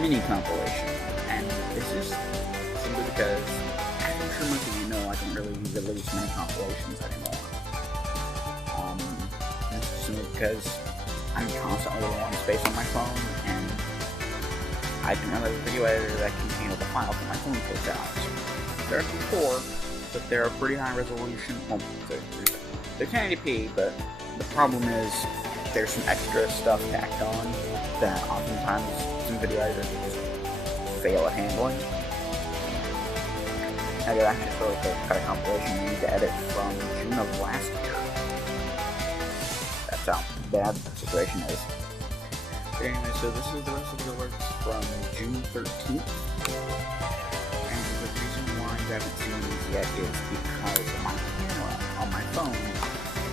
mini compilation. And this is simply because, as I'm sure most of you know, I don't really release mini compilations anymore. This is simply because I'm constantly low on space on my phone, and I don't really have a video editor that can handle the files that my phone puts out. They're poor, but they're a pretty high resolution. Well, they're 1080p, but the problem is there's some extra stuff tacked on that oftentimes some video editors just fail at handling. I did actually feel like cut a compilation you need to edit from June of last year. That's how bad the situation is. But anyway, so this is the rest of the alerts from June 13th. And the reason why you haven't seen these yet is because my camera on my phone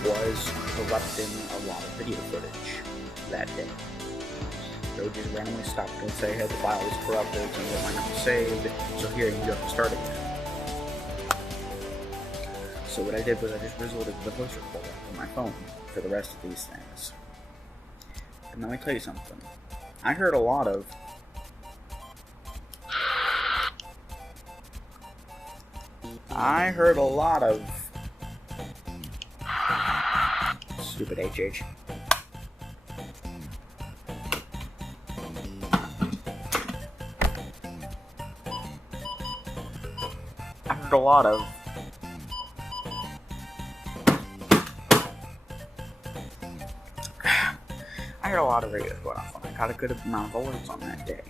was corrupting a lot of video footage that day. So it just randomly stopped and say, hey, the file was corrupted, and it might not be saved, so here you have to start again. So what I did was I just resorted to the voice recorder on my phone for the rest of these things. And let me tell you something. I heard a lot of stupid HH. I heard a lot of radios going off, and I got a good amount of alerts on that day.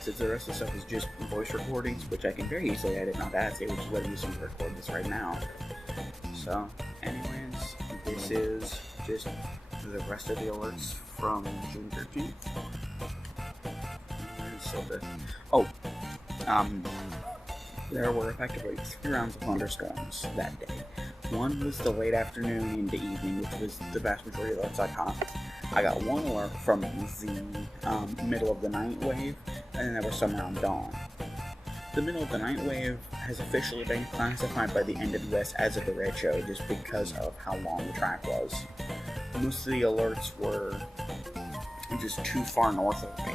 Since the rest of the stuff is just voice recordings, which I can very easily edit, not add, which is what I'm using to record this right now. So, anyways, this is just the rest of the alerts from June 13th. There were effectively 3 rounds of thunderstorms that day. One was the late afternoon into evening, which was the vast majority of alerts I got. I got one alert from the middle of the night wave, and then there was some around dawn. The middle of the night wave has officially been classified by the NWS as a derecho just because of how long the track was. Most of the alerts were just too far north of me.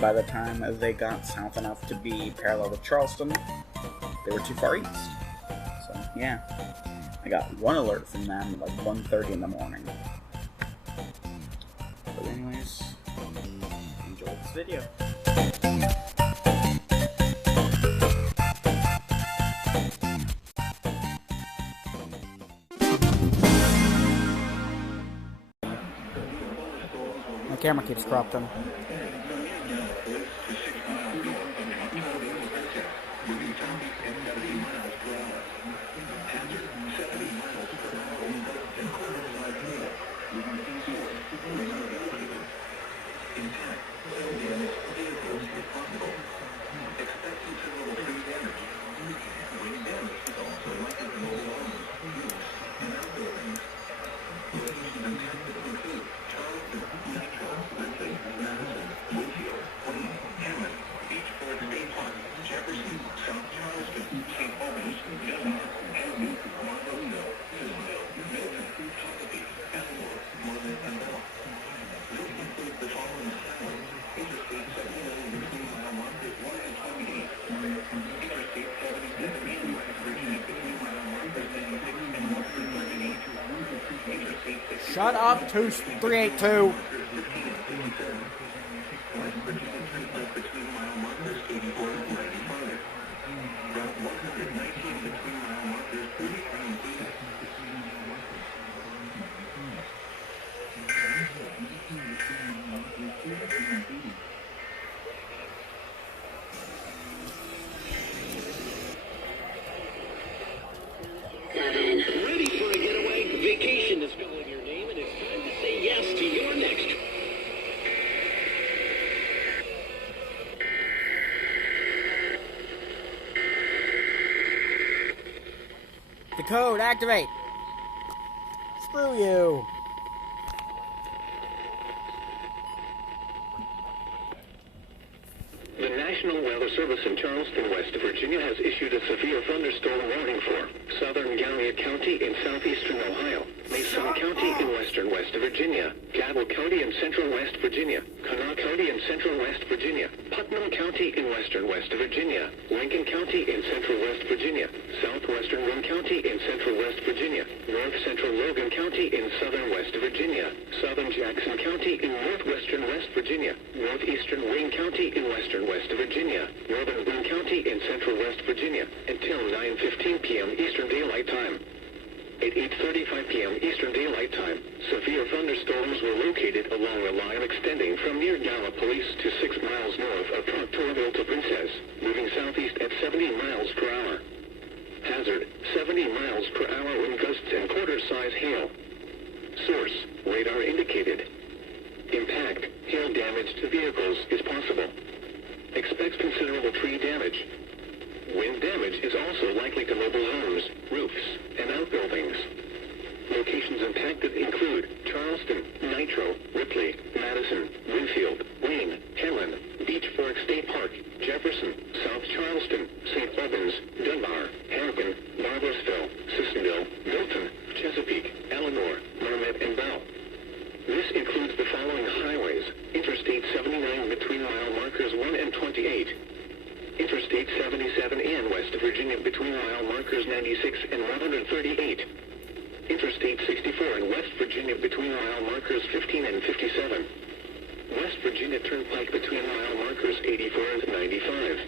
By the time they got south enough to be parallel with Charleston, they were too far east. So, yeah. I got one alert from them at like 1:30 in the morning. But anyways, enjoy this video. My camera keeps corrupting. Shut up, 382. Ready for a getaway? Vacation is calling your name, and it's time to say yes to your next. The code, activate! Screw you! The National Weather Service in Charleston, West Virginia, has issued a severe thunderstorm warning for southern Gallia County in southeastern Ohio, Mason County in West western West Virginia, Cabell County in central West Virginia, Kanawha County in central West Virginia, Putnam County in western West Virginia, Lincoln County in central West Virginia, southwestern Wayne County in central West Virginia, north central Logan County in southern West Virginia, southern Jackson County in northwestern West Virginia, northeastern Wayne County in western West Virginia, northern Boone County in central West Virginia, until 9:15 p.m. Eastern Daylight Time. At 8:35 p.m. Eastern Daylight Time, severe thunderstorms were located along a line extending from near Gallipolis to 6 miles north of Proctorville to Princess, moving southeast at 70 miles per hour. Hazard, 70 miles per hour wind gusts and quarter-size hail. Source, radar indicated. Impact, hail damage to vehicles is possible. Expect considerable tree damage. Wind damage is also likely to mobile homes, roofs, and outbuildings. Locations impacted include Charleston, Nitro, Ripley, Madison, Winfield, Wayne, Helen, Beach Fork State Park, Jefferson, South Charleston, St. Albans, Dunbar, Hampton, Barbersville, Sissonville, Milton, Chesapeake, Eleanor, Marmet, and Bell. This includes the following highways: Interstate 79 between mile markers 1 and 28. Interstate 77 in West Virginia between mile markers 96 and 138. Interstate 64 in West Virginia between mile markers 15 and 57. West Virginia Turnpike between mile markers 84 and 95.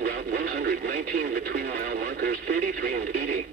Route 119 between mile markers 33 and 80.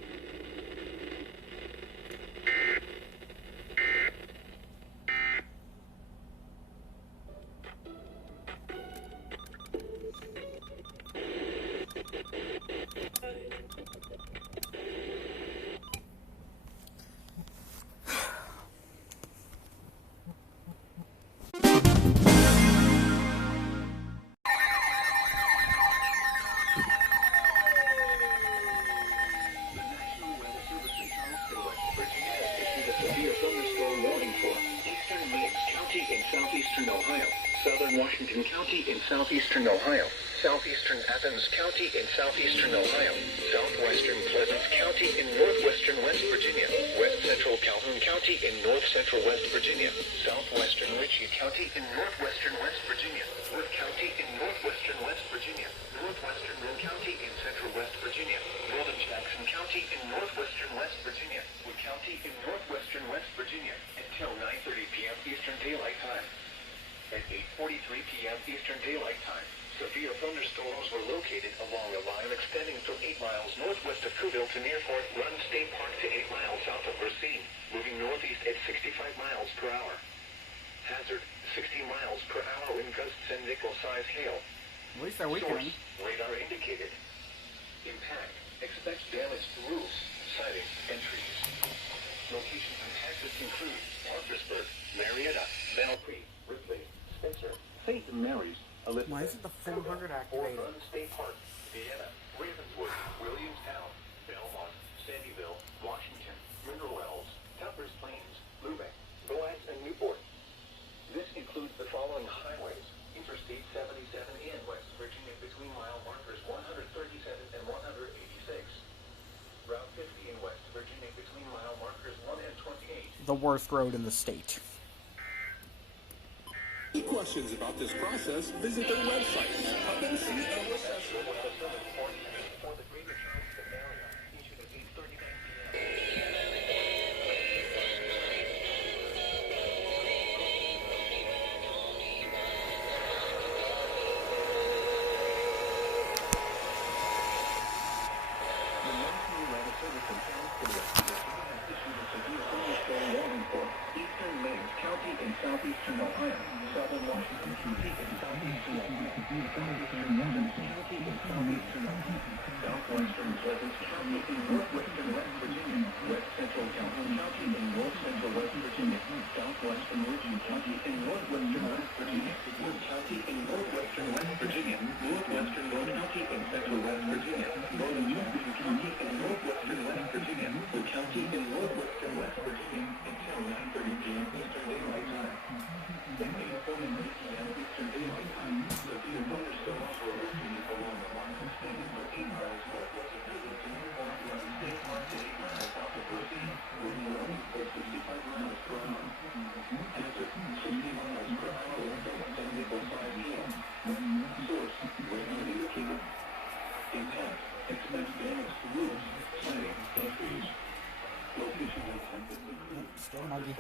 Washington County in southeastern Ohio, southeastern Athens County in southeastern Ohio, southwestern Pleasant County in northwestern West Virginia, west central Calhoun County in north central West Virginia, southwestern Ritchie County in northwestern West Virginia, Wood County in northwestern West Virginia, northwestern Boone County in central West Virginia, northern Jackson County in northwestern West Virginia, Wood County in northwestern West Virginia, until 9:30 p.m. Eastern Daylight Time. At 8:43 p.m. Eastern Daylight Time, severe thunderstorms were located along a line extending from 8 miles northwest of Cooville to near Fort Run State Park to 8 miles south of Racine, moving northeast at 65 miles per hour. Hazard, 60 miles per hour wind gusts and nickel-size hail. At least they're weakening. Source, radar indicated. Impact, expect damage to roofs, siding, and trees. Locations impacted include Parkersburg, Marietta, Bell Creek, Ripley, Spencer, St. Mary's, Elizabeth. Why isn't the 400 activated? Fort Run State Park, Vienna, Ravenswood, Williamstown, Belmont, Sandyville, Washington, Mineral Wells, Tuckers Plains, Lubeck, Boaz, and Newport. This includes the following highways: Interstate 77 in West Virginia between mile markers 137 and 186. Route 50 in West Virginia between mile markers 1 and 28. The worst road in the state. Any questions about this process, visit their website. Southeastern Ohio, southern Washington County, and southeastern Ohio, southeastern Adams County, and southeastern Ohio, southwestern Pleasant County, and northwestern West Virginia, west central Calhoun County, and north central West Virginia, southwestern Ritchie County, and northwestern West Virginia, Wood County, and northwestern West Virginia, northwestern Wayne County, and central West Virginia, northern Jefferson County, and northwestern West Virginia, Wood County, and northwestern West Virginia, until 9:30 p.m. Eastern Daylight Time. At 8:43 p.m. Eastern Daylight Time, severe thunderstorms were located along the line extending from 8 miles northwest of Cooville to near Fort Run State Park to 8 miles south of Racine, moving northeast at 65 miles per hour. Augie.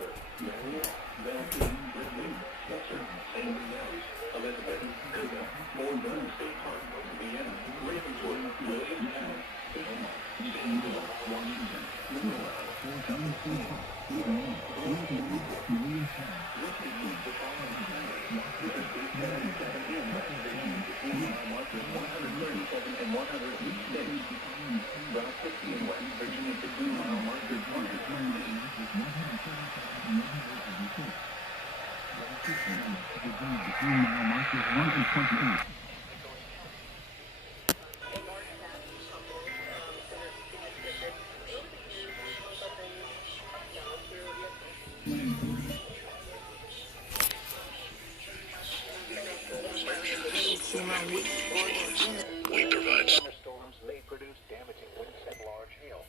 We provide thunderstorms may produce damaging winds and large hail.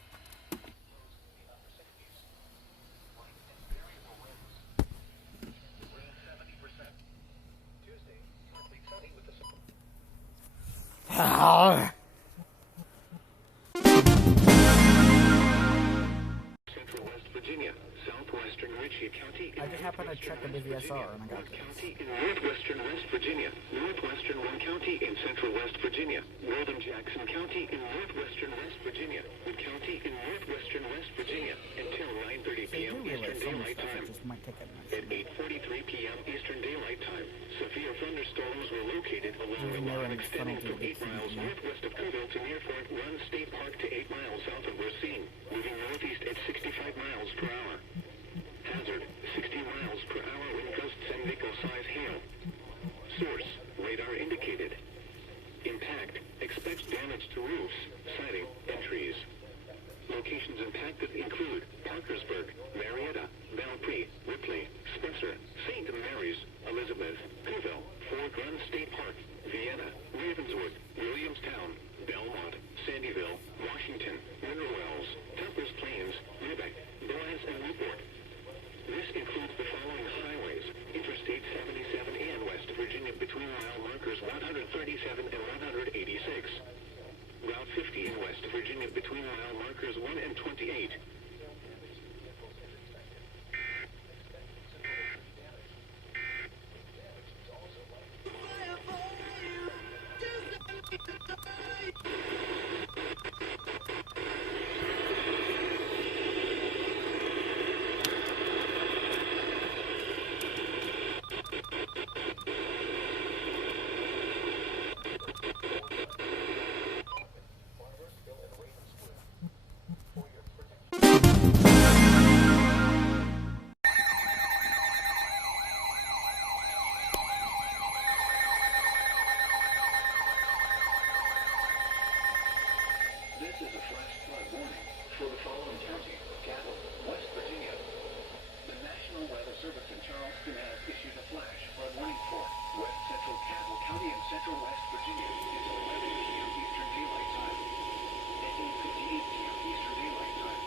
Tuesday, partly sunny with the Central West Virginia, southwestern Ritchie County, I just happened to check the BVSR and I got this. County in northwestern West Virginia, northwestern One County in central West Virginia, northern Jackson County in northwestern West Virginia, Wood County in northwestern West Virginia until 9:30 p.m. Eastern Daylight Time. Just might take it At 8:43 p.m. Eastern Daylight Time, severe thunderstorms were located along the line extending from 8 miles northwest of Cookville to near Fort Run State Park to 8 miles south of Racine, moving northeast at 65 miles per hour. Hazard, 60 miles per hour wind gusts and nickel-size hail. Source, radar indicated. Impact, expect damage to roofs, siding, and trees. Locations impacted include Parkersburg, Marietta, Belpre, Ripley, Spencer, St. Mary's, Elizabeth, Cookville, Fort Run State Park, Vienna, Ravenswood, Williamstown, Belmont, Sandyville, Washington, Mineral Wells, Templars Plains, Lubeck, Boaz, and Newport. This includes the following highways: Interstate 77 and West Virginia between mile markers 137 and 186. Route 50 in West Virginia between mile markers 1 and 28. This is a flash flood warning for the following counties: Cabot, West Virginia. The National Weather Service in Charleston has issued a flash flood warning for West Central Cabot County and Central West Virginia until 11 p.m. Eastern Daylight Time. At 8:58 p.m. Eastern Daylight Time,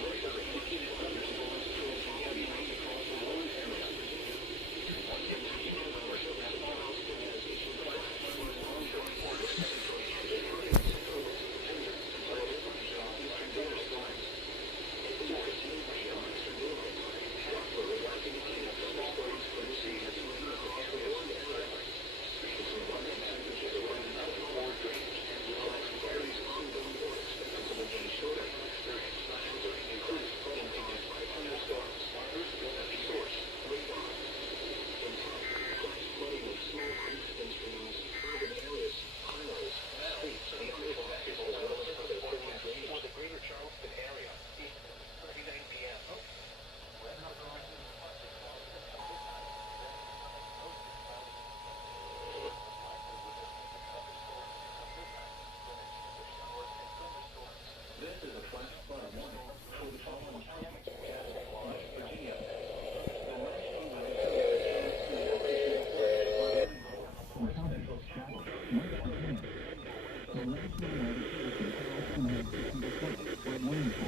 radar indicated thunderstorms producing heavy rain across the lower area. One Virginia Weather Service in Charleston has issued a flash flood warning for West Central Cabot County and Central West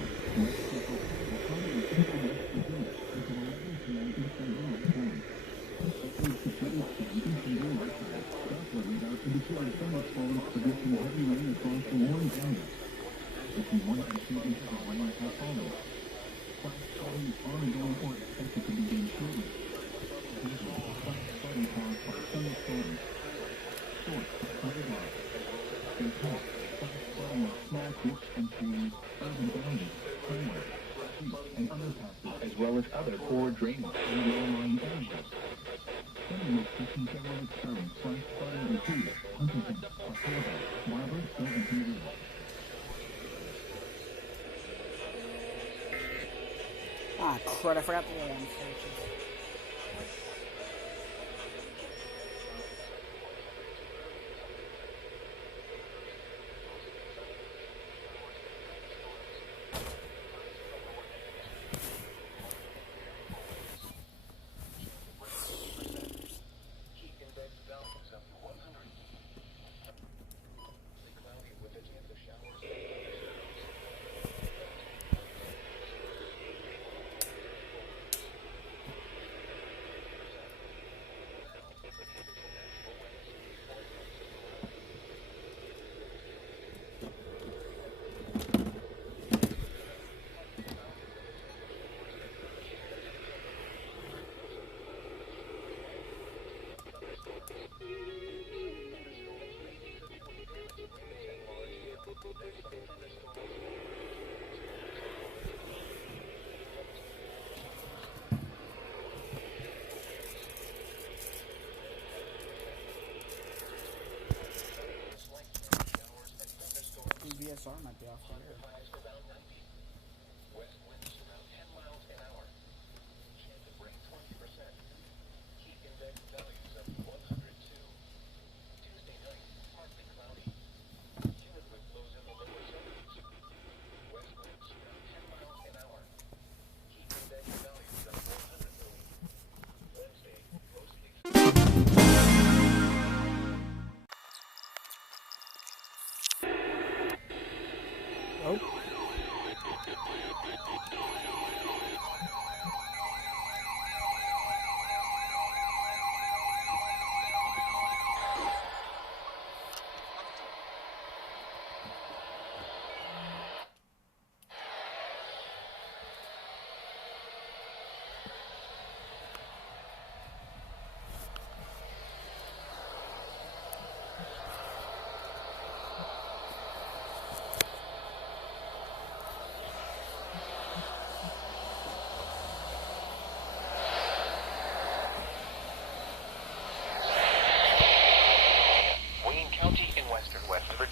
Virginia. As well as other poor drainage and low-lying areas. Some of taking several experiments by starting with Julia, Huntington, October, Barbara, and Peter. Ah, crud, I forgot the alarm station. VSR might be off the air. West winds around 10 miles an hour. Chance of rain 20%. Heat index values of 102. Tuesday night, partly cloudy. Humid with lows in the lower 70s. West winds around 10 miles an hour. Heat index values of 103. Wednesday, mostly Oh.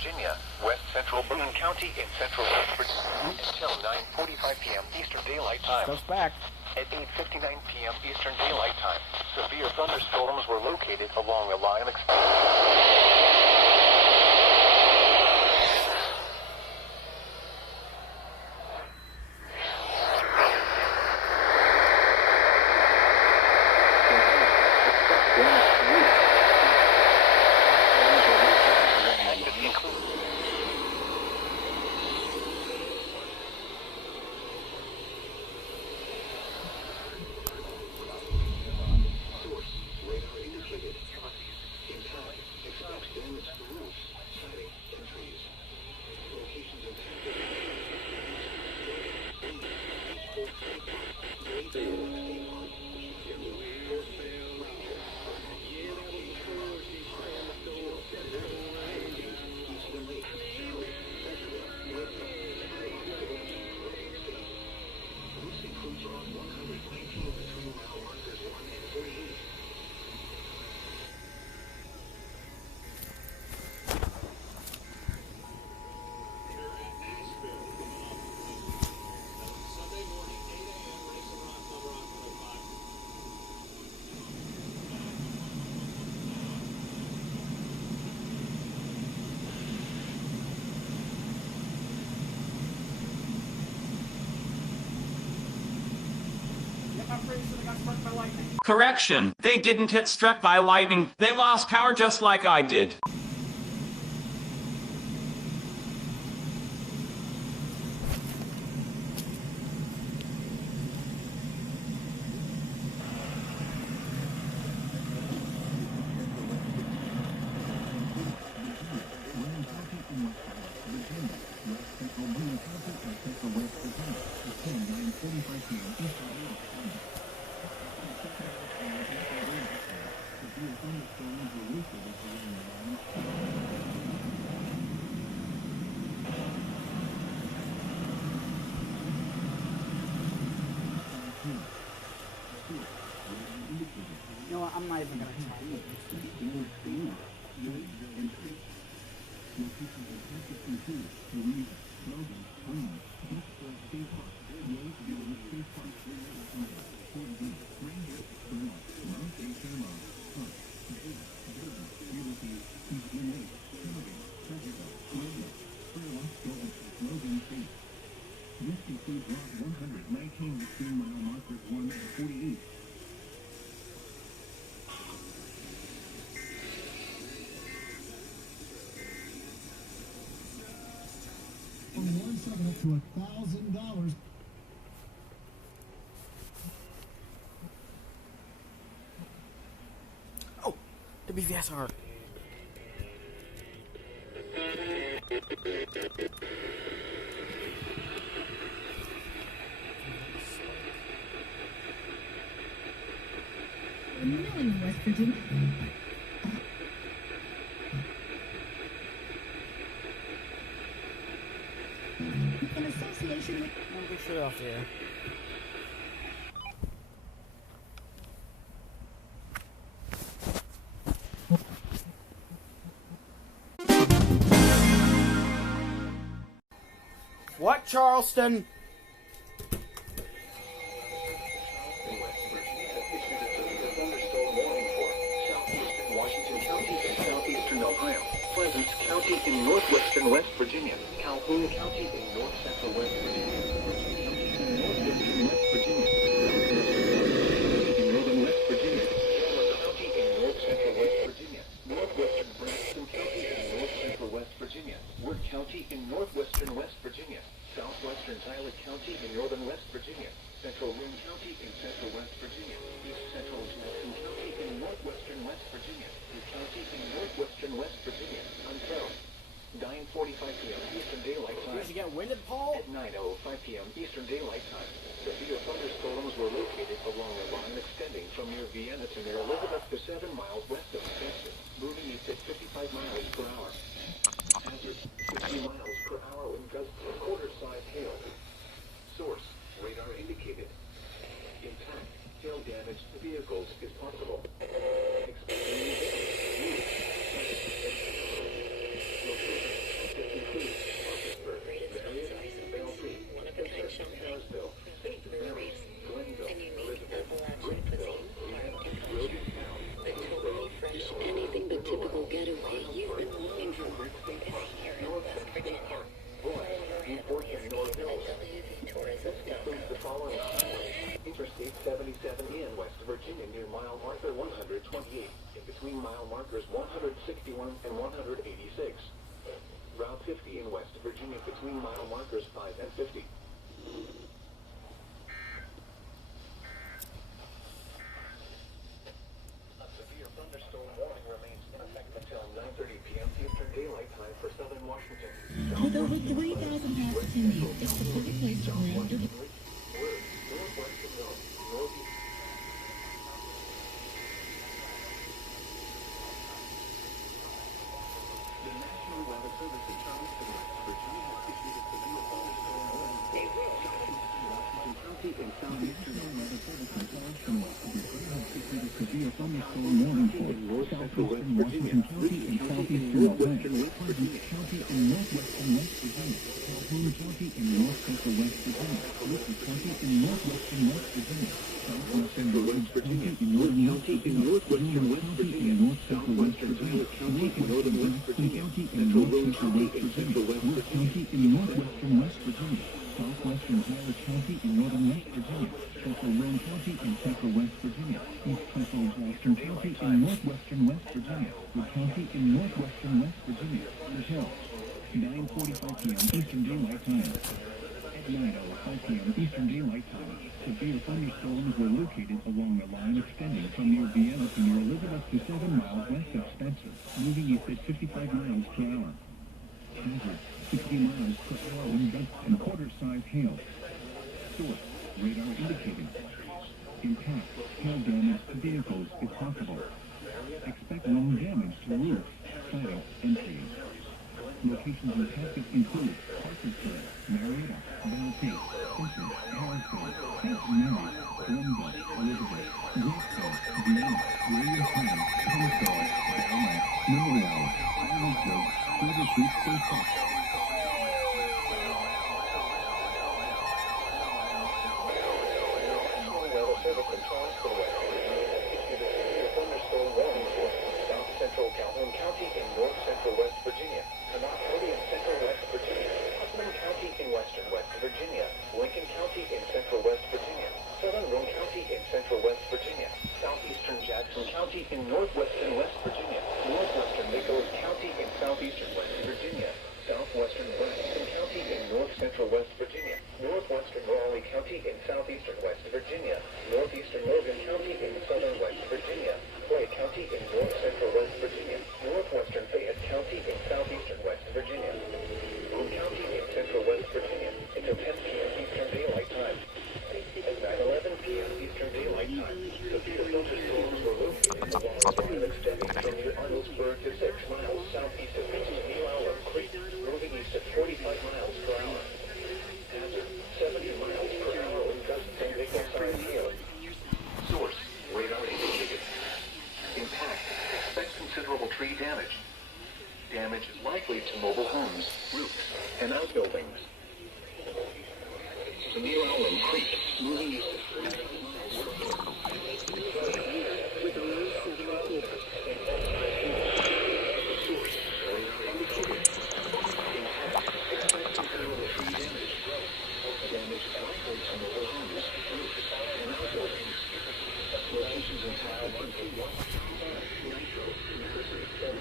Virginia, West Central Boone County in Central West Virginia until 9:45 p.m. Eastern Daylight Time. Goes back. At 8:59 p.m. Eastern Daylight Time, severe thunderstorms were located along the line of Correction, they didn't get struck by lightning. They lost power just like I did. You know what? I'm not even gonna try it. This includes Route 119 between mile markers 1 and 48. From 1 second up to $1,000. Oh, WVSR. Lemme, West Virginia. In association with... I'm gonna shut it off there. What, Charleston? Pleasant County in northwestern West Virginia, Calhoun County in north central West Virginia, Richmond County in northwestern West Virginia, in northern West Virginia, County in north central West Virginia, northwestern Braxton County in north central West Virginia, Worth County in northwestern West Virginia, southwestern Tyler County in northern West Virginia, central Linn County in central West Virginia, east central Jackson County in northwestern West Virginia, County in northwestern West Virginia, unfound. 9:45 p.m. Eastern Daylight Time. Did you get winded, Paul? At 9:05 p.m. Eastern Daylight Time, severe thunderstorms were located along a line extending from near Vienna to near Elizabeth to 7 miles west of Spencer, moving east at 55 miles per hour. Hazard, 60 miles per hour wind gusts of quarter-size hail. Source, radar indicated. Impact, hail damage to vehicles is possible. Expecting new hail. Anything but typical getaway you've been looking for is here in West Virginia. Interstate 77 in West Virginia near mile marker 128, in between mile markers 161 and 186. Route 50 in West Virginia between mile markers 5 and 50. A severe thunderstorm warning remains in effect until 9:30 p.m. Eastern Daylight Time for southern Washington. With over 3,000 past attendees, it's the perfect place to learn. Northwestern zone, northeast. The National Weather Service in Charleston, West Virginia has issued a severe thunderstorm warning. Washington County and southeastern Weather Service in Charleston, West Virginia has issued a severe thunderstorm warning for southwestern Washington County and southeastern northwestern West Virginia, County and northwestern West Virginia, Calhoun County and north central West Virginia, Luther County and northwestern West Virginia, southwestern West Virginia, North County and northwestern West Virginia, southwestern Tyler County and northern West Virginia, central Rome County and central West Virginia, in northwestern West Virginia, southwestern Tyler County and northern West Virginia, central Rome County and central West Virginia, east central Jackson County and northwestern West Virginia, Wood County and northwestern West Virginia, the Hills, 9:45 p.m. Eastern Daylight Time. At 9:05 p.m. Eastern Daylight Time, severe thunderstorms were located along a line extending from near Vienna to near Elizabeth to 7 miles west of Spencer, moving east at 55 miles per hour. Hazard, 60 miles per hour wind gusts and quarter-size hail. Source, radar indicated. Impact, hail damage to vehicles if possible. Expect wind damage to roofs, siding, and trees. Locations impacted include Parkersburg, Marietta, Belle City, Spencer, Harrisville, St. Mary's, Glenville, Elizabeth, National Weather Service concerns for the weather. Issued a severe thunderstorm warning for South Central Calhoun County in North Central West Virginia, Kanawha County in Central West Virginia, Putnam County in Western West Virginia, Lincoln County in Central West Virginia, Southern Roane County in Central West Virginia, Southeastern Jackson County in Northwestern West Virginia, Northwestern Nicholas County in Southeastern West Virginia, Southwestern Braxton County in North Central West Virginia, Northwestern Raleigh County in Southeastern West Virginia, Northeastern Logan County in Southern West Virginia, Clay County in North Central West Virginia, Northwestern Fayette County in Southeastern West Virginia, Boone County in Central West Virginia until 10 p.m. Eastern Daylight Time. At 9:11 p.m. Eastern Daylight Time, severe thunderstorms were located along a line extending from near Arnold'sburg to 6 miles southeast of New Creek, moving east at 45 miles per hour. Hazard, 70 miles per hour with gusts and nickel-sized hail. Source, radar indicated. Impact, expect considerable tree damage. Damage is likely to mobile homes, roofs, and outbuildings. Near Creek, moving east at 45 with a low 70. Source, radar indicated. Impact, expect considerable tree damage. Damage is likely to mobile homes, roofs, and outbuildings. Locations in Tile 1 to 1. Nitro, Madison, 7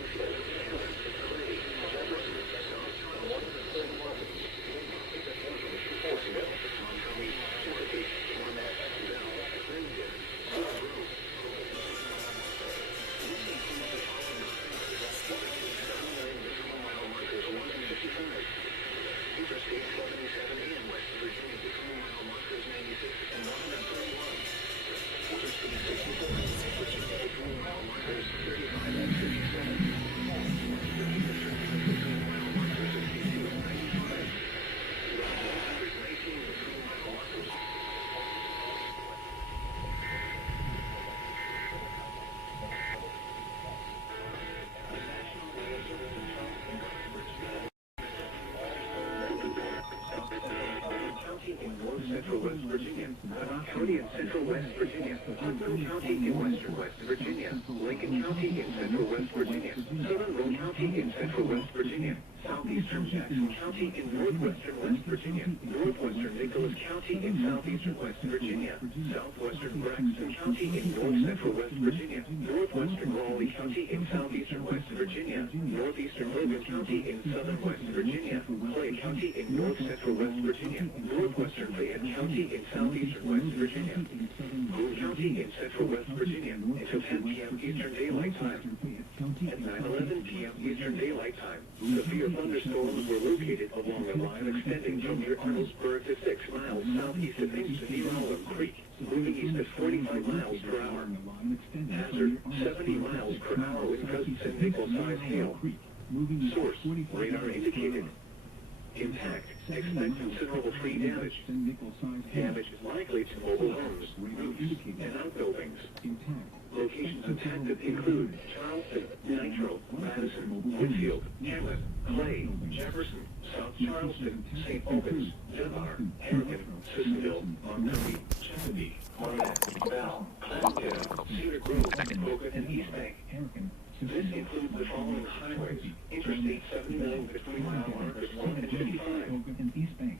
Central West Virginia, Kanawha County in Central West Virginia, Putnam County in Western West Virginia, Lincoln County in Central West Virginia, Southern Roane County in Central West Virginia, Southeastern Jackson County in Northwestern West Virginia, Northwestern Nicholas County in Southeastern West Virginia, Southwestern Braxton County in North Central West Virginia, Northwestern Raleigh County in Southeastern West Virginia, Northeastern Logan County in Southern West Virginia, Clay County in North Central West Virginia, Northwestern Fayette County in Southeastern West Virginia, Boone County in Central West Virginia until 10 p.m. Eastern Daylight Time. At 9:11 p.m. Eastern Daylight Time, severe thunderstorms were located along a line extending from near Arnold'sburg to 6 miles southeast of New Creek, moving east at 45 miles per hour. Hazard, 70 miles per hour with gusts and nickel-sized hail. Source, radar indicated. Impact, expect considerable tree damage. Damage is likely to mobile homes, roofs, and outbuildings. Locations impacted include Charleston, Nitro, Madison, Whitfield, Hamlet, Clay, Jefferson, South Charleston, St. Albans, Devar, Harrigan, Sissonville, Montgomery, Chesapeake, Monmouth, Bell, Clarendale, Cedar Grove, Logan, and East Bank. This includes the following highways: Interstate 79 between mile markers 1 and 55,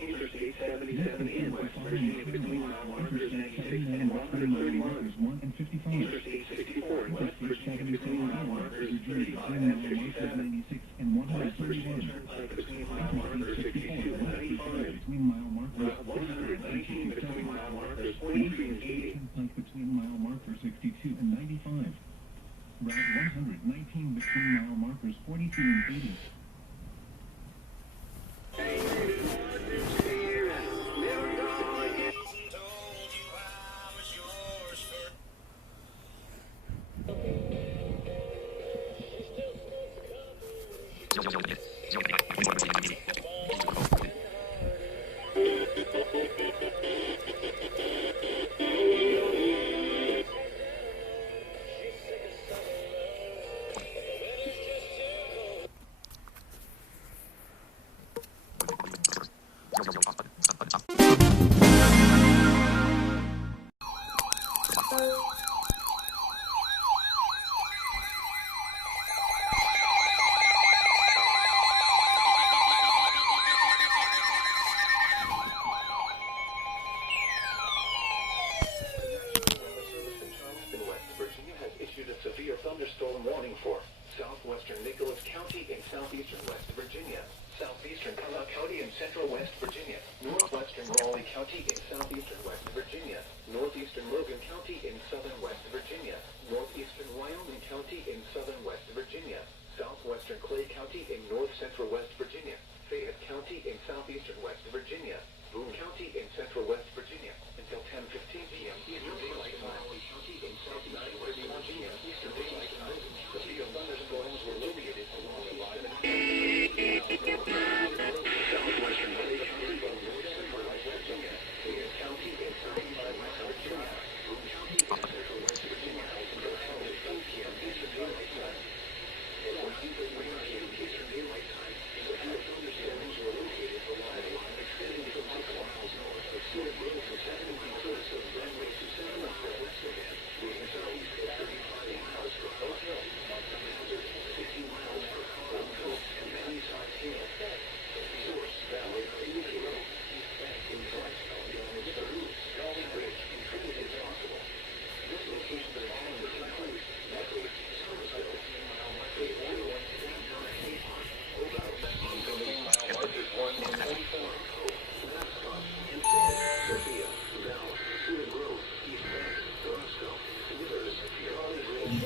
Interstate 77 in West Virginia between mile markers 96 and 131, Interstate 64 in West Virginia between mile markers 35 and 57, West Virginia Turnpike between mile markers 62 and 95, Route 119 between mile markers 23 and 80. Route 119 between mile markers 42 and 80. thunderstorm warning for southwestern Nicholas County in southeastern West Virginia, southeastern Connaught County in central West Virginia, northwestern Raleigh County in southeastern West Virginia, northeastern Logan County in southern West Virginia, northeastern Wyoming County in southern West Virginia, southwestern Clay County in north central West Virginia, Fayette County in southeastern West Virginia, Boone County in central West Virginia, until 10:15 p.m. Eastern Daylight Time. County in southeastern West Virginia, Eastern Daylight Time. The field thunderstorms were located along the line of southwestern Clay County in north central West Virginia, Fayette County in 35 West Virginia, Boone County in central West Virginia, until 10:15 p.m. Eastern Daylight Time. At 1:30 p.m. Eastern Daylight Time, the field thunderstorms were located along the line extending from 6 miles north of Cedar Grove to 70 miles of Glenway to 7 miles west of it, moving southeast at 35 miles per hour, Montgomery Hazard, 60 miles per hour, coast and many size hail. Source, Valley, Indicator, East Bank, Influx, damage to roofs, Valley Bridge, intrusion is possible. This location is on the include, Necklace, Somersville, 10-mile market, 41, State Park, Old Montgomery, mile markers 1 and 24. Sophia, Bell, Cedar Grove, East Bank, Glasgow, Smithers, Raleigh Bridge.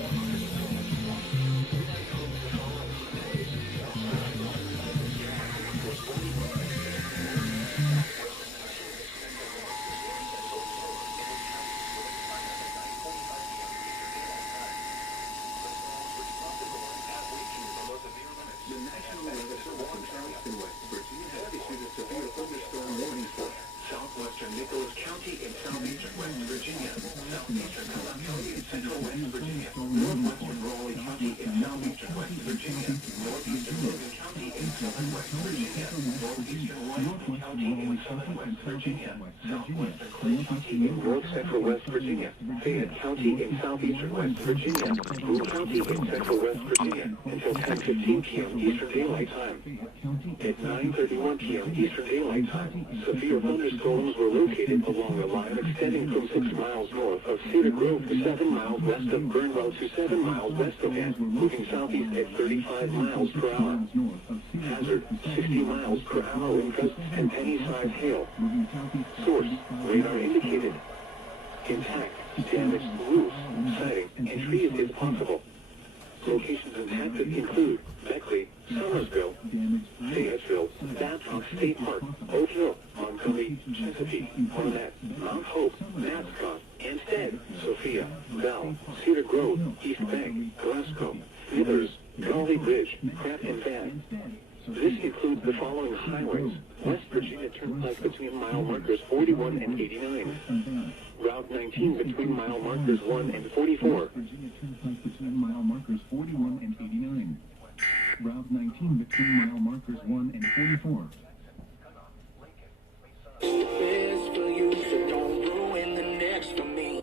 The National Weather Service in Charleston, West Virginia has issued a severe thunderstorm warning for southwestern Nicholas County in southeastern West Virginia, southeastern Connaught County in central West Virginia, northwestern Raleigh County in southeastern West Virginia, northeastern Logan County in southern West Virginia, northeastern Wyoming County in southern West Virginia, southwestern Clay County in north central West Virginia, Fayette County in southeastern West Virginia, Boone County in central West Virginia, until 10:15 p.m. Eastern Daylight Time. At 9:31 p.m. Eastern Daylight Time, severe thunderstorms were located along a line extending from 6 miles north of Cedar Grove to 7 miles west of Burnwell to 7 miles west of it, moving southeast at 35 miles per hour. Hazard, 60 miles per hour in gusts and penny-sized hail. Source, radar indicated. Intact, damaged roofs, siding, and trees is possible. Locations impacted include Beckley, Somersville, Fayetteville, Babcock State Park, Oak Hill, Montgomery, Chesapeake, Barnett, Mount Hope, Mascot, Anstead, Sophia, Bell, Cedar Grove, East Bank, Glasgow, Smithers, Raleigh Bridge, Pratt and Van. This includes the following highways: West Virginia Turnpike between mile markers 41 and 89. Route 19 between mile markers 1 and 44. Virginia Turnpike between mile markers 41 and 89. Route 19 between mile markers 1 and 44. Best for you, so don't ruin the next for me.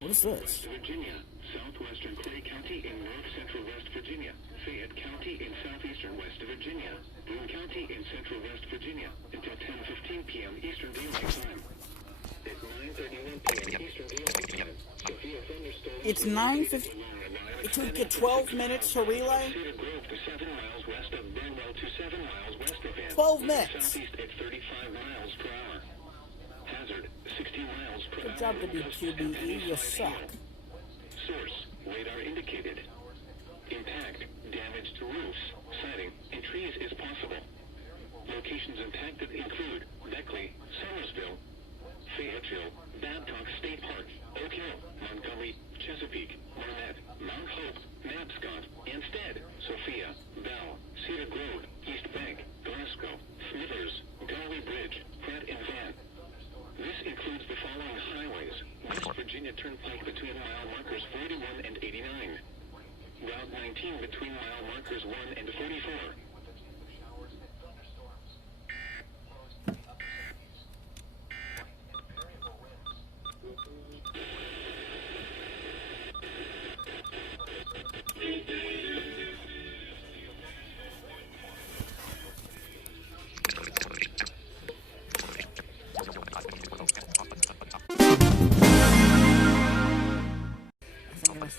What is this? Virginia, southwestern Clay County in north central West Virginia, Fayette County in southeastern West Virginia, Boone County in central West Virginia, until 10:15 p.m. Eastern Daylight Time. At 9:31 p.m. Eastern Daylight Time, severe thunderstorms. It's 9:50. It took you 12 minutes to relay? Cedar Grove to 7 miles west of Burnwell to 7 miles west of it. 12 minutes. Southeast at 35 miles per hour. Hazard, 60 miles per hour. Good job to be QBE, you suck. Source, radar indicated. Impact, damage to roofs, siding, and trees is possible. Locations impacted include Beckley, Somersville, Fayetteville, Babcock State Park, Oak Hill, Montgomery, Chesapeake, Barnett, Mount Hope, Mascot, Anstead, Sophia, Bell, Cedar Grove, East Bank, Glasgow, Smithers, Raleigh Bridge, Pratt and Van. This includes the following highways: West Virginia Turnpike between mile markers 41 and 89. Route 19 between mile markers 1 and 44.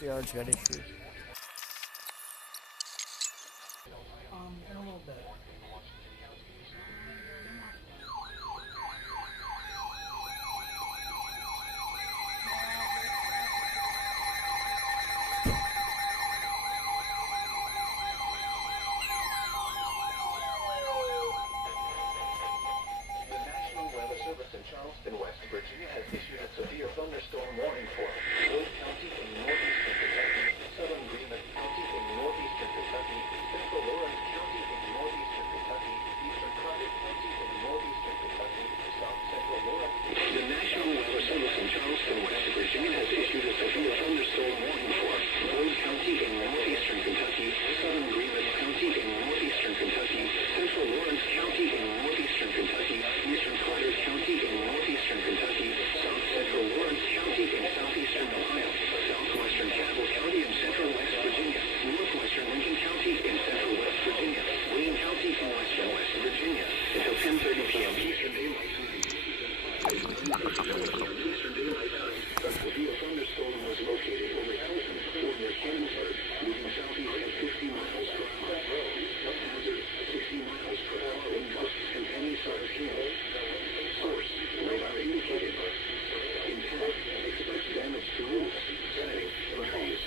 yards got issued. A little bit. The National Weather Service in Charleston, West Virginia has issued a severe thunderstorm warning for Wood County in northeastern Kentucky, southern Greenland County in northeastern Kentucky, central Lawrence County in northeastern Kentucky, eastern Crockett County in northeastern Kentucky, south central Lawrence. The National Weather Service in Charleston, West Virginia has issued a severe thunderstorm warning for Wood County in northeastern Kentucky, southern Greenland County in northeastern Kentucky, central Lawrence County in northeastern Kentucky, eastern Carter County in northeastern Kentucky, south central Lawrence County in southeastern Ohio, southwestern Cabell County in central West Virginia, northwestern Lincoln County in central West Virginia, Wayne County in western West Virginia, until 10:30 p.m. Eastern Daylight Time. Eastern Daylight Time. A severe thunderstorm was located over Elton or near Cannonsburg, moving southeast at 50 miles per hour. Hazard, 60 miles per hour wind gusts and any size hail. Source, radar indicated. Intent, expect damage to roofs, siding, and trees.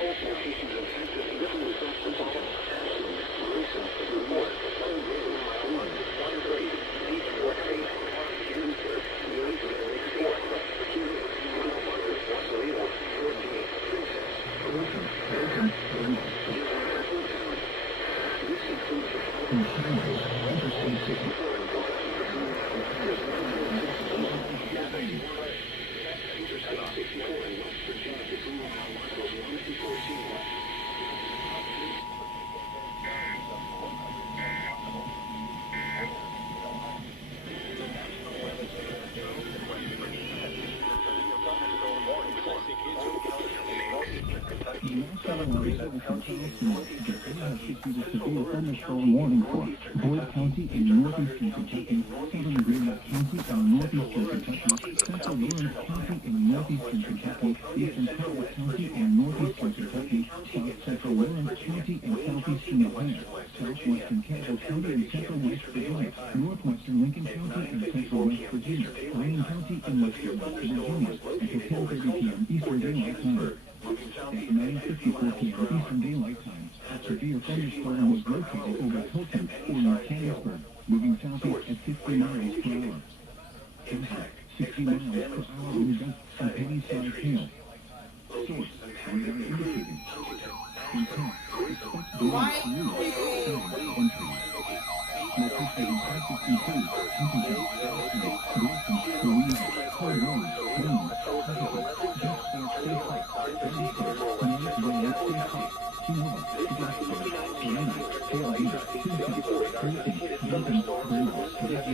All locations of Texas written results Huntington, Ashland, Wilson, Reward, Sunbury, Warren, Sunbury, Deep Fork 8, Cannonsburg, Williamson, Lake Fork, Keely, Mountwater, Wassail, Fort Gate, Princess, Wilson, Wilson, this includes the following highways, Interstate 64 in Kentucky between Interstate 64 in West Virginia between mile markers 1 and 14. The National Weather Service in Charleston, West Virginia has issued a severe thunderstorm warning for Boyd County in northeastern Kentucky, southern Greenland County in northeastern Kentucky, central Lawrence County in northeastern Kentucky, eastern Carter County in northeastern Kentucky, south central Lawrence County in southeastern Ohio, southwestern Cabell County in central West Virginia, northwestern Lincoln County in central West Virginia, Wayne County in western West Virginia, until 10:30 p.m. Eastern Daylight Time. At 9:54 p.m. Eastern Daylight Time, a severe thunderstorm was located over Hilton or near Cannonsburg, moving southeast at 50 miles per hour. Hazard, 60 miles per hour wind gusts and penny-sized hail. Source, radar indicated. Intent, expect damage to roofs, siding, and trees. Locations in Texas include Huntington, Ashland, Wilson, Louise, Cold Rose, Wayne, Huntington, Death State State Park, Gettysburg, Marysville State Park, Kenova, Blacksburg, Salina, Tailgate, Tucson, Colton, Duncan,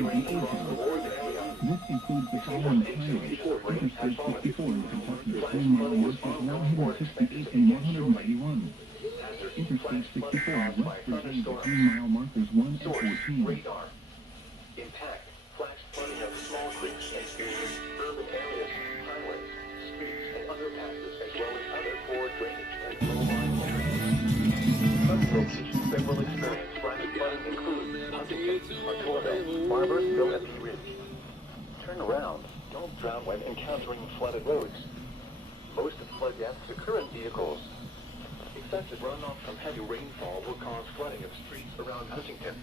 Greenville, This includes the following highways: Interstate 64 in Kentucky between mile markers 168 and 191. Interstate 64 in West Virginia between mile markers 1 and 14. Radar. Intact. Flash flooding of small creeks and streams, urban areas, highways, streets, and underpasses, as well as other poor drainage and low-lying areas. Some locations that will experience flash flooding include Huntington, Artola, Barbersville, and Pea Ridge. Turn around. Don't drown when encountering flooded roads. Most of flood deaths occur in vehicles. Excessive runoff from heavy rainfall will cause flooding of streets around Huntington.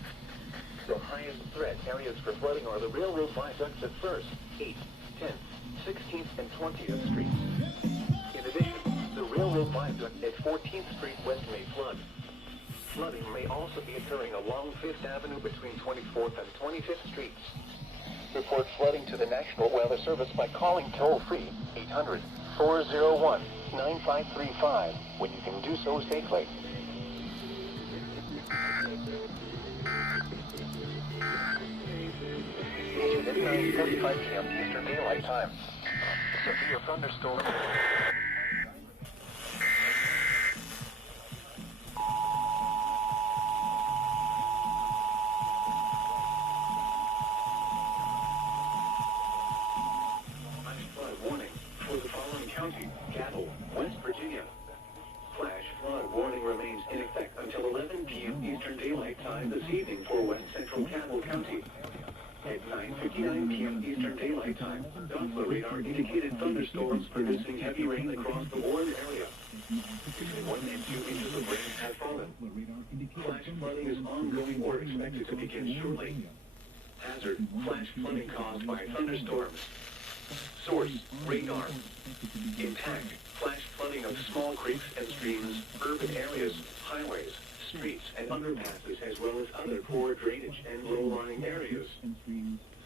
The highest threat areas for flooding are the railroad viaducts at 1st, 8th, 10th, 16th, and 20th Streets. In addition, the railroad viaduct at 14th Street West may flood. Flooding may also be occurring along 5th Avenue between 24th and 25th Streets. Report flooding to the National Weather Service by calling toll-free 800-401-9535 when you can do so safely. At 9:45 p.m. Eastern Daylight Time. Severe thunderstorm. Flash flood warning for the following county: Cabell, West Virginia, 9:59 p.m. Eastern Daylight Time, Doppler radar indicated thunderstorms producing heavy rain across the Warren area. Between 1 and 2 inches of rain has fallen. Flash flooding is ongoing or expected to begin shortly. Hazard, flash flooding caused by thunderstorms. Source, radar. Impact, flash flooding of small creeks and streams, urban areas, highways, streets, and underpasses, as well as other poor drainage and low-lying areas.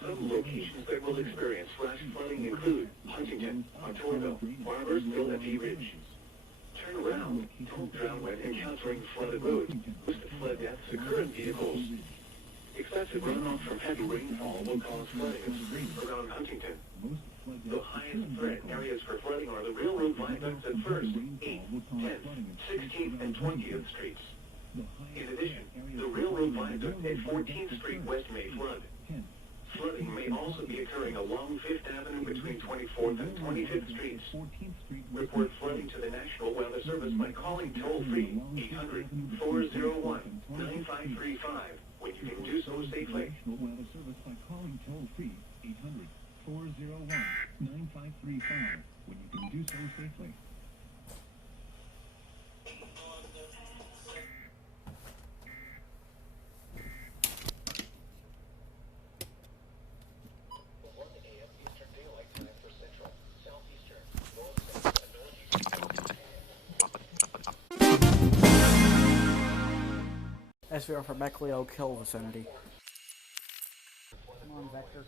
Some locations that will experience flash flooding include Huntington, Octorville, Barbersville, and P Ridge. Turn around, don't drown when encountering flooded roads. Most flood deaths occur in vehicles. Excessive runoff from heavy rainfall will cause flooding around Huntington. The highest threat areas for flooding are the railroad viaducts at 1st, 8th, 10th, 16th, and 20th Streets. In addition, the railroad viaduct at 14th Street West may flood. Flooding may also be occurring along 5th Avenue between 24th and 25th Streets. Report flooding to the National Weather Service by calling toll-free 800-401-9535 when you can do so safely. National Weather Service by calling toll-free 800-401-9535 when you can do so safely. SVR for Beckley Oak Hill vicinity. Come on, Vector.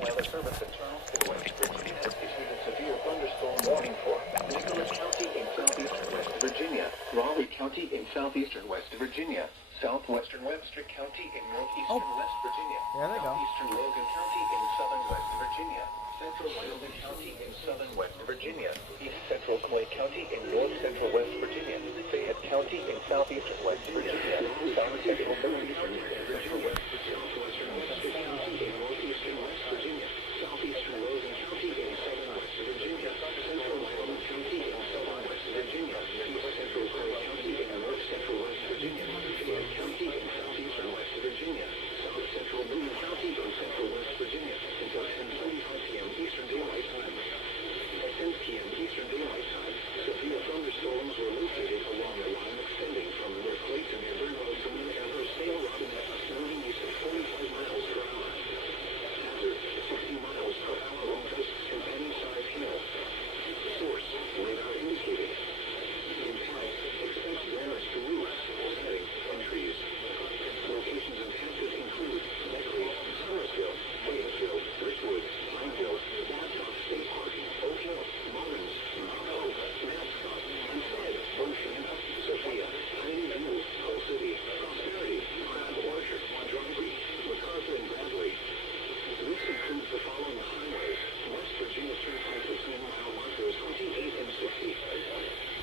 Weather Service in Charleston, West Virginia, has issued a severe thunderstorm warning for Nicholas County in southeastern West Virginia, Raleigh County in southeastern West Virginia, southwestern Webster County in northeastern West Virginia, There they go. southeastern Logan County in southern West Virginia, central Wyoming County in southern West Virginia, east central Clay County in north central West Virginia, Fayette County in southeastern West Virginia, south central northeastern central West Virginia, southwestern West County in northeastern West Virginia, southeastern Logan County in southern West Virginia, central Wyoming County in southern West Virginia, east central Clay County in north central West Virginia, Fayette County in southeastern West Virginia, south central Boone County in central West Virginia, until 10:45 p.m. Eastern Daylight Time. At 10 p.m. Eastern Daylight Time, severe thunderstorms were located along the line extending from North Clayton and Burlington and her sail run at a speed of 45 miles per hour. Hazard, 60 miles per hour on coasts and any size hill. Source, radar indicated. Impact, extensive damage to roofs, settings, and trees. Locations and passes include Beckley, Somersville, Fayetteville, Richwood, Pineville, Blacktop State Park, Oak Hill, Mullins, Monroe, Mascot, Unfed, Ocean, Sophia, Piney View, Hull City, Prosperity, Crab Orchard, Drum Creek, MacArthur, and Bradley. Routes include the following highways: West Virginia Turnpike between mile markers 28 and 60.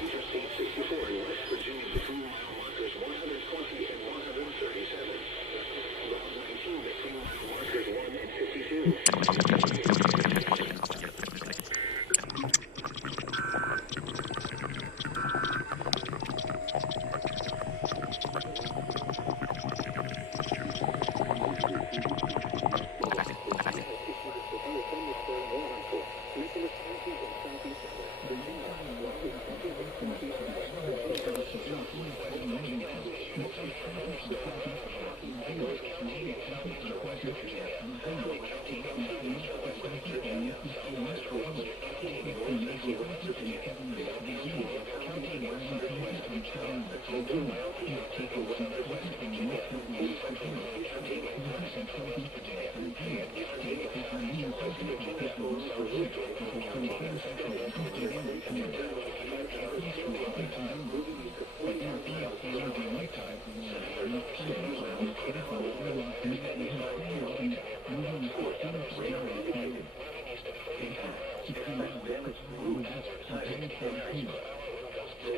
Interstate 64 in West Virginia between mile markers 120 and 137. Route 19 between mile markers 1 and 52.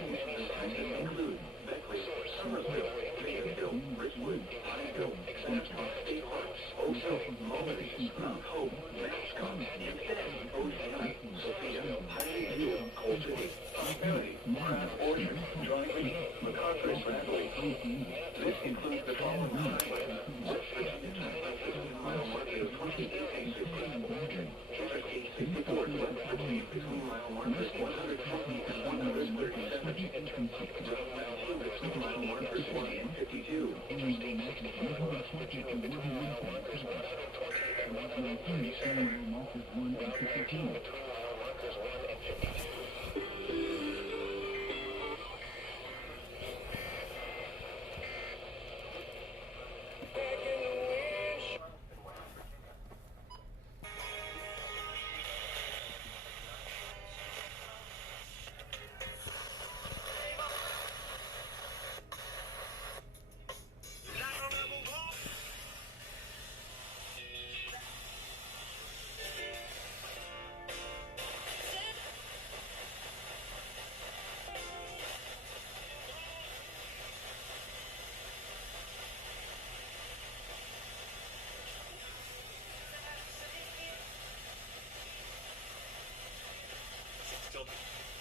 Include Beckley, Somersville, Fayetteville,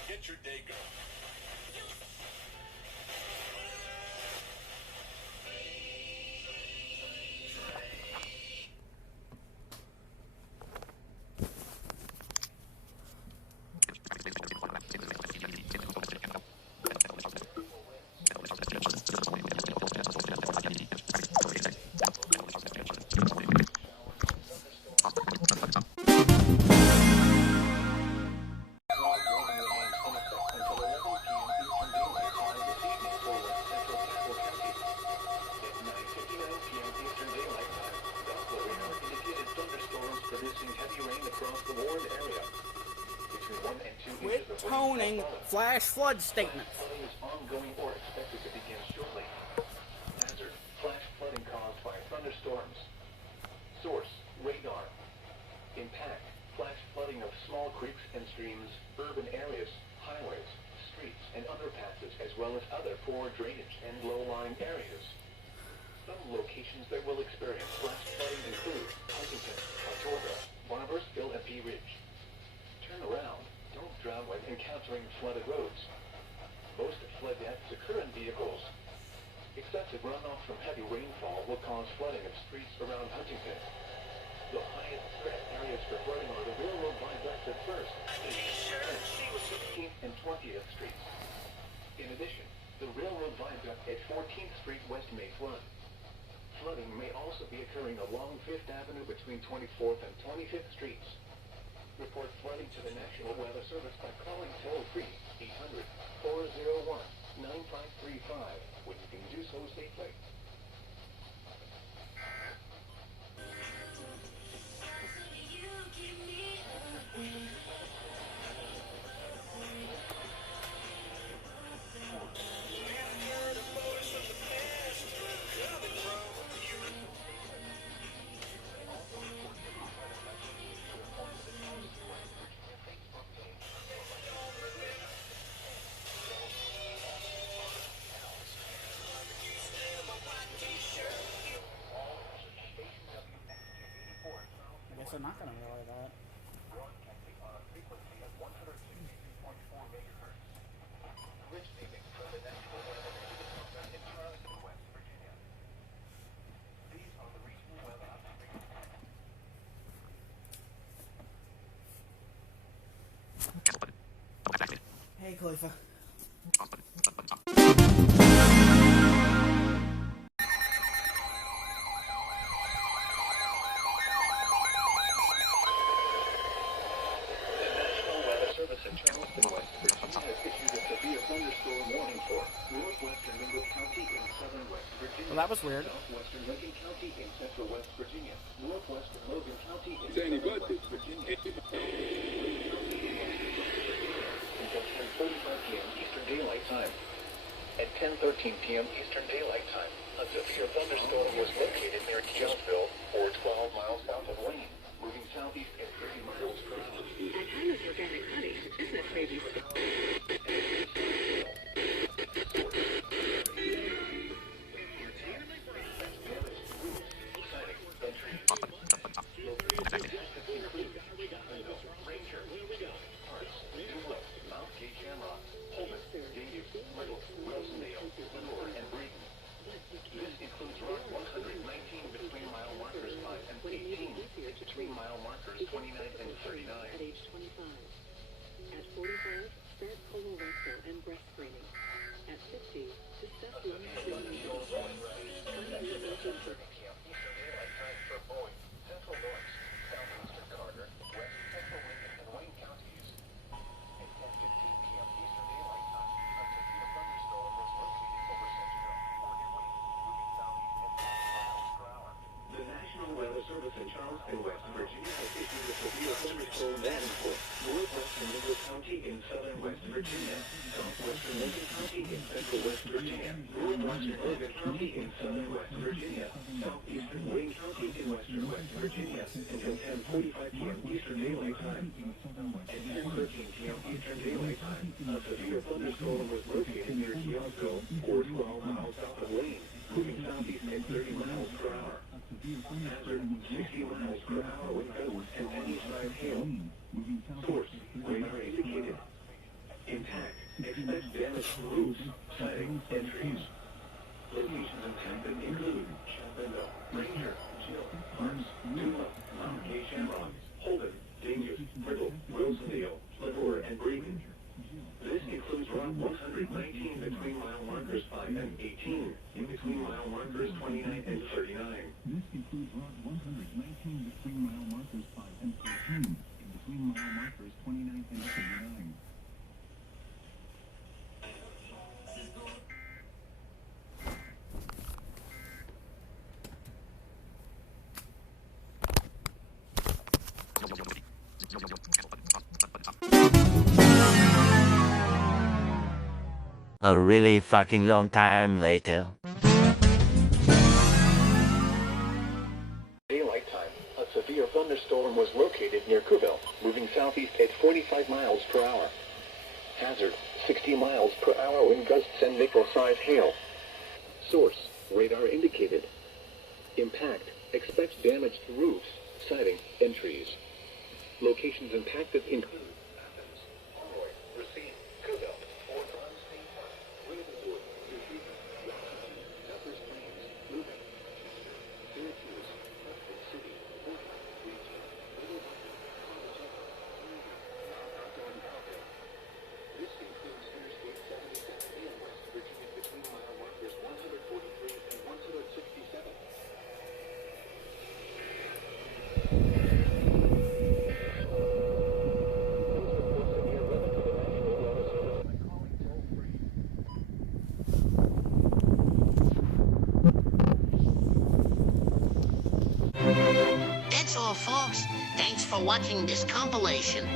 Get your day going. Quit toning flash flood statements. Ongoing or expected to begin shortly. Hazard: flash flooding caused by thunderstorms. Source: radar. Impact: flash flooding of small creeks and streams, urban areas, highways, streets, and underpasses, as well as other poor drainage and low-lying areas. Some locations that will experience flash flooding include Huntington, Autorga, Barbersville, and Pea Ridge. Turn around. Don't drown when encountering flooded roads. Most flood deaths occur in vehicles. Excessive runoff from heavy rainfall will cause flooding of streets around Huntington. The highest threat areas for flooding are the railroad viaducts at First, 16th, and 20th Streets. In addition, the railroad viaduct at 14th Street West may flood. Flooding may also be occurring along 5th Avenue between 24th and 25th Streets. Report flooding to the National Weather Service by calling toll-free 800-401-9535 when you can do so safely. I guess I'm not gonna relay that. Hey, Khalifa. Well, that was weird. Southwestern Lincoln County in central West Virginia. Northwestern Logan County in Danny, southern but West Virginia. Until 10:45 p.m. Eastern Daylight Time. At 10:13 p.m. Eastern Daylight Time, a severe thunderstorm was located near Jonesville, or 12 miles south of Lane, moving southeast at 30 miles per hour. That time is organic honey. Isn't that crazy? We're 29 and 39. At age 25. At 45, start colorectal and breast screening. At 50, discuss lung screening. 5 years after birth. The National Weather Service in Charleston, West Virginia has issued a severe thunderstorm warning for northwestern Lincoln County in southern West Virginia, southwestern Lincoln County in central West Virginia, northwestern Logan County in southern West Virginia, southeastern Wayne County in western West Virginia until 10:45 p.m. Eastern Daylight Time. At 10:13 p.m. Eastern Daylight Time, a severe thunderstorm was located near Kiosco, or 12 miles south of Lane, moving southeast at 30 miles per hour. Hazard, 60 miles per hour with gusts and any size hail. Source, radar indicated. Intact, expect damage to roofs, siding, and trees. Locations in Tampa include Shenandoah, Ranger, Jill, Arms, Tuma, Mount K. Shamrock, Holden, Dangers, Myrtle, Wilsondale, Lavore, and Breeden. This includes Route 119 between mile markers 5 and 18, in between mile markers 29 and 39. This includes Route 119 between mile markers 5 and 13, in between mile markers 29 and 39. A really fucking long time later. Daylight time, a severe thunderstorm was located near Cookville, moving southeast at 45 miles per hour. Hazard, 60 miles per hour wind gusts and nickel-size hail. Source, radar indicated. Impact, expect damage to roofs, siding, and trees. Locations impacted include Athens, Illinois, Racine, Cookville, Fort Runs State Park, Ravenwood, New Haven, Washington, Pepper Springs, Lumen, Chester, Syracuse, Hartford City, Portland, Region, Little Rock, Colorado, Mount Alville. This includes Interstate 77 in West Virginia between mile markers 143 and 167. That's all, folks. Thanks for watching this compilation.